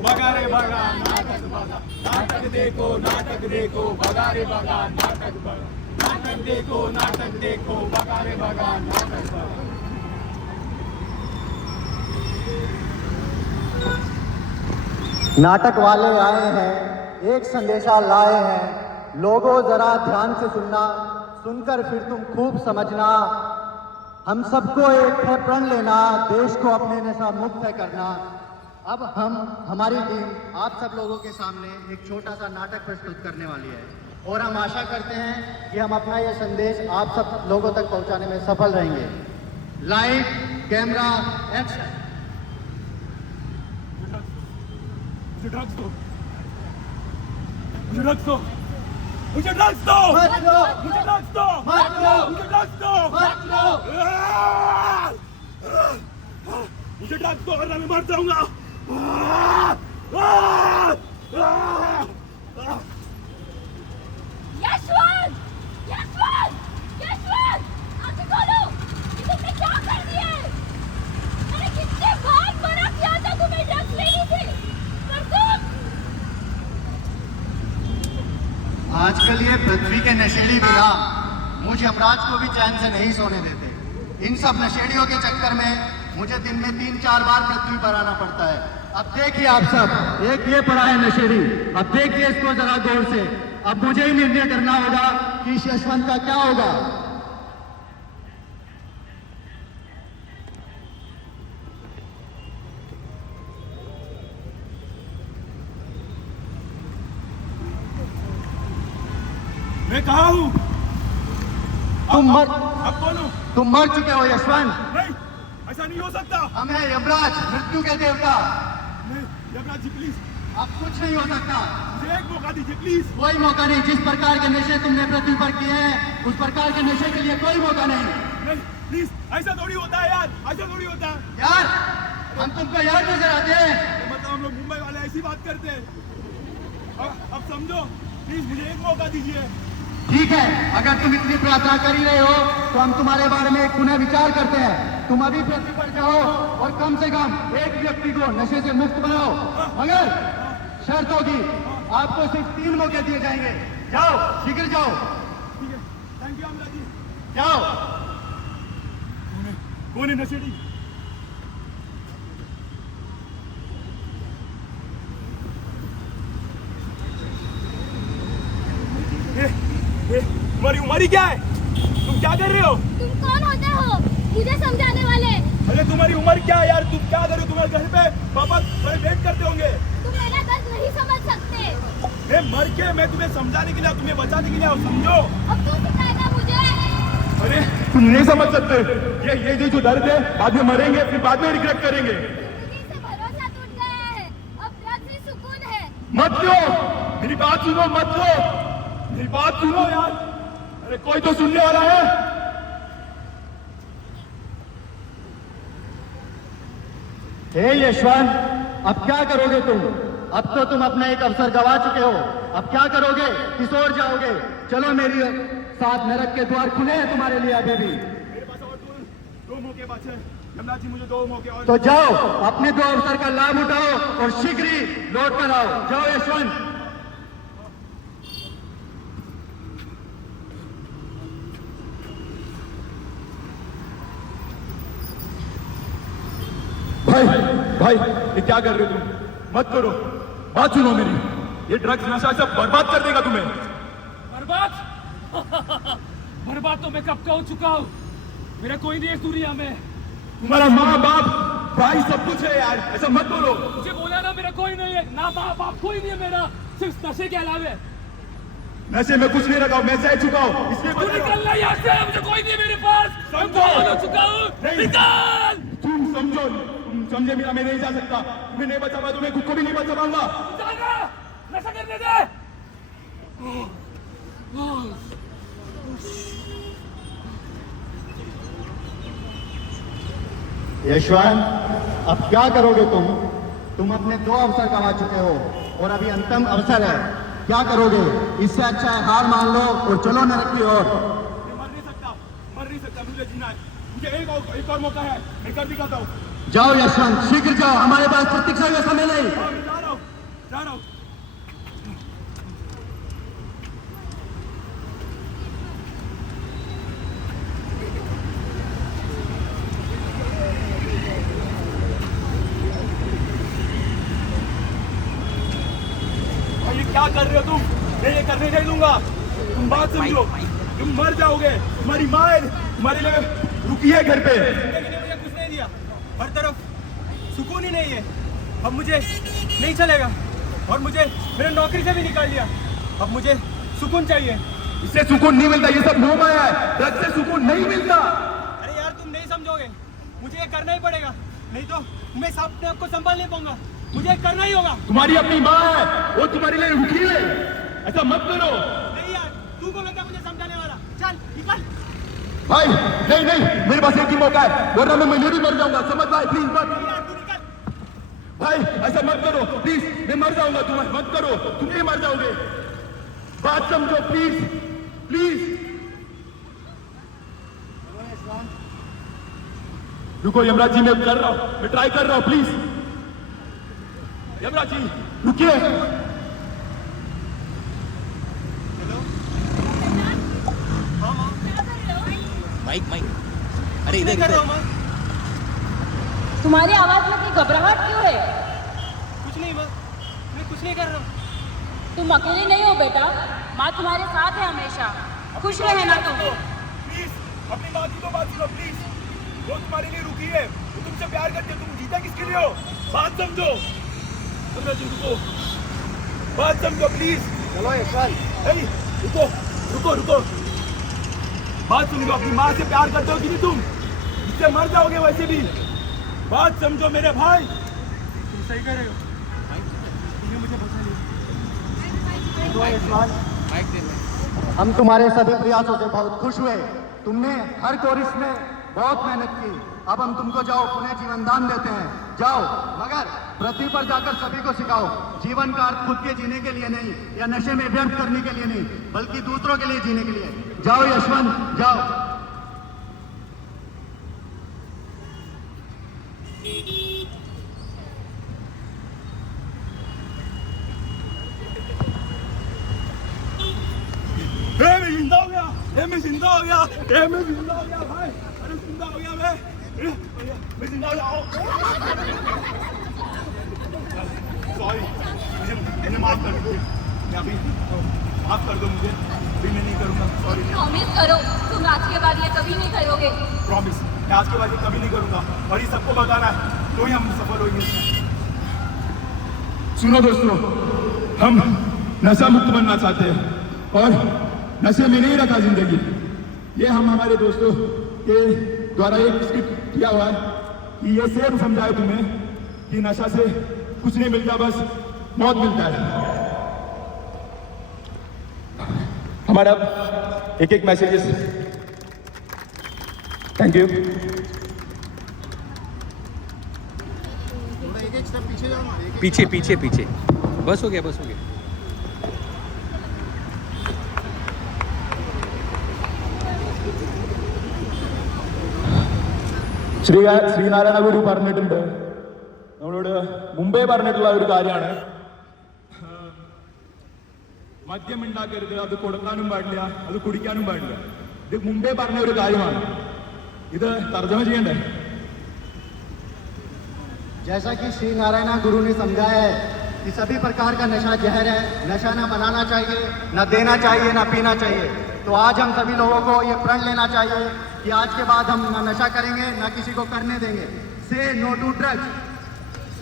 भगा रे भगा नाटक भगा, नाटक देखो भगा रे भगा नाटक भगा, नाटक देखो भगा रे भगा नाटक भगा। नाटक वाले आए हैं, एक संदेशा लाए हैं, लोगों जरा ध्यान से सुनना, सुनकर फिर तुम खूब समझना। हम सबको एक है प्रण लेना, देश को अपने नशा मुक्त है करना। अब हमारी टीम आप सब लोगों के सामने एक छोटा सा नाटक प्रस्तुत करने वाली है और हम आशा करते हैं कि हम अपना ये संदेश आप सब लोगों तक पहुंचाने में सफल रहेंगे। Light, camera, action. मुझे ड्रग्स दो, मुझे ड्रग्स दो, मुझे ड्रग्स दो, मत लो, मुझे ड्रग्स दो, मत लो, मुझे ड्रग्स दो, मत लो। मुझे ड्रग्स दो वरना मैं मर जाऊंगा। यशवंत! यशवंत! यशवंत! आंखें खोलो! ये तुमने क्या कर दिया है? मैंने कितने बार मना किया था तुम्हें ड्रग्स लेनी थी, पर तुम आजकल ये पृथ्वी के नशेड़ी बिना मुझे यमराज को भी चैन से नहीं सोने देते। इन सब नशेड़ियों के चक्कर में मुझे दिन में 3-4 बार पृथ्वी पर आना पड़ता है। अब देखिए आप सब, एक ये पड़ा है नशेड़ी, अब देखिए इसको जरा गौर से। अब मुझे ही निर्णय करना होगा कि इस यशवंत का क्या होगा। मैं कहाँ हूँ? अब बोलो। तुम मर चुके हो यशवंत। नहीं, ऐसा नहीं हो सकता। हम हैं यमराज, मृत्यु के देवता। नहीं, यमराज जी प्लीज, अब कुछ नहीं हो सकता। मुझे एक मौका दीजिए प्लीज। कोई मौका नहीं। जिस प्रकार के नशे तुमने पृथ्वी पर किए हैं, उस प्रकार के नशे के लिए कोई मौका नहीं। नहीं प्लीज, ऐसा थोड़ी होता है यार, ऐसा थोड़ी होता है यार, हम तुमको यार नजर आते हैं। मतलब हम लोग मुंबई वाले ऐसी बात करते हैं। अब समझो प्लीज, मुझे एक मौका दीजिए। ठीक है, अगर तुम इतनी प्रार्थना कर ही रहे हो तो हम तुम्हारे बारे में एक पुनः विचार करते हैं। तुम अभी पृथ्वी पर जाओ और कम से कम एक व्यक्ति को नशे से मुक्त बनाओ, मगर शर्त होगी, आपको सिर्फ 3 मौके दिए जाएंगे। जाओ, शीघ्र जाओ। ठीक है, थैंक यू अमला जी। जाओ। कौन है नशेड़ी? तुम्हारी उम्र ही क्या है? तुम क्या कर रहे हो? तुम कौन होते हो मुझे समझाने वाले? अरे तुम्हारी उम्र क्या है यार? तुम क्या कर रहे हो? तुम्हारे घर पे पापा बड़े वेट करते होंगे। तुम मेरा दर्द नहीं समझ सकते। मर के मैं तुम्हें समझाने के लिए, तुम्हें बचाने के लिए समझो। अब तू सिखाएगा मुझे? अरे तुम नहीं समझ सकते। ये जो दर्द है, बाद में मरेंगे, फिर बाद में रिग्रेट करेंगे। जिंदगी से भरोसा टूट गया है, अब ड्रग्स ही सुकून है। मत लो, मेरी बात सुनो, मत लो, मेरी बात सुनो यार। अरे कोई तो सुनने वाला है? हे यशवंत, अब क्या करोगे तुम? अब तो तुम अपना एक अवसर गवा चुके हो। अब क्या करोगे? किस ओर जाओगे? चलो मेरी साथ, नरक के द्वार खुले हैं तुम्हारे लिए अभी भी। मेरे पास और दो मौके बचे हैं। यमराज जी मुझे 2 मौके और। तो जाओ, अपने 2 अवसर का लाभ उठाओ और शीघ्र ही लौट कर आओ। जाओ यशवंत। भाई भाई, ये क्या कर रहे हो तुम? मत करो, बात सुनो मेरी। ये ड्रग्स नशा सब बर्बाद कर देगा तुम्हें। बर्बाद? बर्बाद तो मैं कब का हो चुका हूँ। मेरा कोई नहीं है दुनिया में। तुम्हारा माँ बाप भाई सब कुछ है यार, ऐसा मत बोलो। मुझे बोला ना, मेरा कोई नहीं है, ना माँ बाप कोई नहीं है मेरा, सिर्फ नशे के अलावे। नशे में कुछ नहीं रखा, मैं सह चुका हूँ, इसलिए तू निकलना यहाँ से, मुझे कोई नहीं है मेरे पास। मैं पागल हो चुका हूँ, निकल। तुम समझो, तुम समझे बिना मैं नहीं जा सकता। तुम्हें नहीं बचा पाऊंगा, तुम्हें खुद को भी नहीं बचा पाऊंगा। जाना, नशा करने दे। यशवंत, अब क्या करोगे तुम? तुम अपने 2 अवसर गंवा चुके हो और अभी अंतिम अवसर है। क्या करोगे? इससे अच्छा है हार मान लो और चलो नरक की ओर। मर नहीं सकता, मुझे जीना है। मुझे एक और मौका है, मैं कर दिखाता हूँ। जाओ यशवंत, शीघ्र जाओ, हमारे पास प्रतीक्षा का समय नहीं। मैं जा रहा हूँ। जा रहा हूँ। ये क्या कर रहे हो तुम? मैं ये करने नहीं दूंगा। तुम बात समझो, तुम मर जाओगे। तुम्हारी माँ है, तुम्हारे लिए रुकी है घर पे। मुझे कुछ नहीं दिया, हर तरफ सुकून ही नहीं है। अब मुझे नहीं चलेगा और मुझे मेरे नौकरी से भी निकाल दिया। अब मुझे सुकून चाहिए। इससे सुकून नहीं मिलता, ये सब मोह माया है। ड्रग्स से सुकून नहीं मिलता। अरे यार तुम नहीं समझोगे, मुझे ये करना ही पड़ेगा, नहीं तो मैं अपने आप को संभाल नहीं पाऊंगा। मुझे करना ही होगा। तुम्हारी अपनी माँ है, वो तुम्हारे लिए रुकी है, ऐसा मत करो। नहीं यार, तू कौन होता मुझे समझाने वाला? चल निकल। भाई नहीं नहीं, मेरे पास एक ही मौका है, वरना मैं मजबूरी मर जाऊंगा। समझ भाई, प्लीज मत। तू निकल भाई, ऐसा मत करो प्लीज। मैं मर जाऊंगा, तुम मत करो, तुम भी मर जाओगे। बात समझो प्लीज प्लीज। रुको यमराज जी, मैं कर रहा हूँ, मैं ट्राई कर रहा हूँ, प्लीज यमराज जी रुकिए। माइक माइक, अरे इधर इधर। तुम्हारी आवाज में इतनी घबराहट क्यों है? कुछ नहीं माँ, मैं कुछ नहीं कर रहा हूँ। तुम अकेले नहीं हो बेटा, माँ तुम्हारे साथ है हमेशा। खुश रहना तुम। प्लीज अपनी माँ की तो बात सुनो प्लीज। वो तुम्हारे लिए रुकी है, वो तुमसे प्यार करती है। तुम जीता किसके लिए हो? बात समझो। रुको, बात समझो प्लीज। चलो यशवंत, रुको रुको रुको, बात सुन लो। अपनी माँ से प्यार करते हो कि नहीं तुम? इससे मर जाओगे वैसे भी। बात समझो मेरे भाई। तुम सही कह रहे हो, तुमने मुझे बचा लिया। तो यशवंत, हम तुम्हारे सभी प्रयासों से बहुत खुश हुए। तुमने हर कोशिश में बहुत मेहनत की। अब हम तुमको जाओ पुनः जीवन दान देते हैं, जाओ। मगर पृथ्वी पर जाकर सभी को सिखाओ, जीवन का अर्थ खुद के जीने के लिए नहीं या नशे में व्यर्थ करने के लिए नहीं, बल्कि दूसरों के लिए जीने के लिए। जाओ यशवंत, जाओ। मैं जिंदा हो गया, मैं जिंदा हो गया, मैं जिंदा हो गया भाई। अरे जिंदा हो गया मैं जिंदा हो गया। सॉरी, मुझे माफ कर दो। मैं अभी माफ कर दो मुझे, अभी मैं नहीं करूँगा। सॉरी। प्रॉमिस करो तुम आज के बाद ये कभी नहीं करोगे। प्रॉमिस, मैं आज के बाद ये कभी नहीं करूँगा और ये सबको बताना है, तो ही हम सफल होंगे इसमें। सुनो दोस्तों, हम नशा मुक्त बनना चाहते हैं और नशे में नहीं रखा जिंदगी। ये हम हमारे दोस्तों के द्वारा एक स्क्रिप्ट किया हुआ है कि ये सिर्फ समझाए तुम्हें कि नशा से कुछ नहीं मिलता, बस मौत मिलता है। हमारा एक एक मैसेजेस। Thank you. पीछे पीछे पीछे, बस हो गया बस हो गया। ശ്രീനാരായണ ഗുരു പറഞ്ഞിട്ടുണ്ട്, നമ്മളോട് മുമ്പേ പറഞ്ഞിട്ടുള്ള ഒരു കാര്യമാണ്, മദ്യം ഉണ്ടാക്കരുത്, അത് കൊടുക്കാനും പാടില്ല, അത് കുടിക്കാനും പാടില്ല. ഇത് മുമ്പേ പറഞ്ഞ ഒരു കാര്യമാണ്. ഇത് തർജ്ജമ ചെയ്യണ്ടേ? जैसा कि श्री नारायण गुरु ने समझाया है कि सभी प्रकार का नशा जहर है, नशा ना बनाना चाहिए, ना देना चाहिए, ना पीना चाहिए। तो आज हम सभी लोगों को ये प्रण लेना चाहिए कि आज के बाद हम ना नशा करेंगे, ना किसी को करने देंगे। से नो टू ड्रग्स,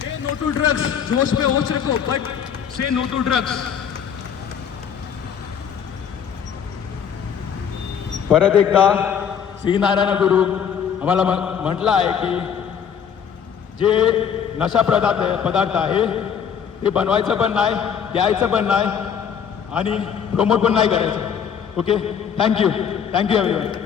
से नो टू ड्रग्स। जोश पे होश रखो, बट से नो टू ड्रग्स. परत एकदा श्रीनारायण गुरु आम्हाला म्हटलं आहे की जे नशा पदार्थ आहे ते बनवायचं पण नाही, द्यायचं पण नाही आणि प्रमोट पण नाही करायचं. Okay, thank you everyone.